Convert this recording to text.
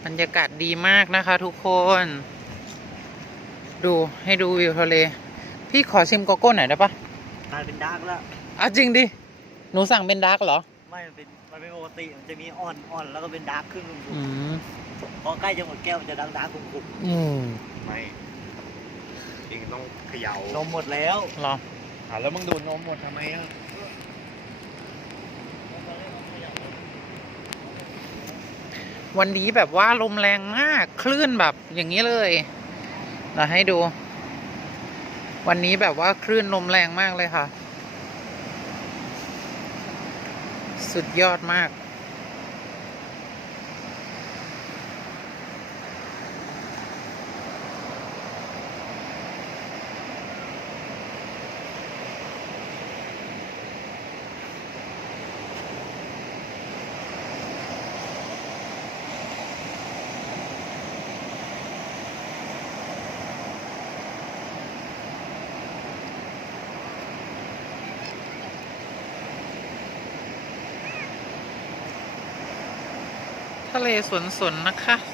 บรรยากาศดีมากนะคะทุกคน ดูให้ดูวิวทะเล พี่ขอชิมโกโก้หน่อยได้ปะกลายเป็นดาร์กแล้วอ้าวจริงดิ หนูสั่งเป็นดาร์กเหรอไม่มันเป็นปกติมันจะมีอ่อนแล้วก็เป็นดาร์กขึ้นลุงพอใกล้จะหมดแก้วมันจะดาร์กกุ่มไม่จริงต้องเขย่านมหมดแล้วเหรอแล้วมึงดูดนมหมดทำไมอ่ะวันนี้แบบว่าลมแรงมาก คลื่นแบบอย่างนี้เลยเราให้ดู วันนี้แบบว่าคลื่นลมแรงมากเลยค่ะ สุดยอดมากทะเลสวนๆนะคะ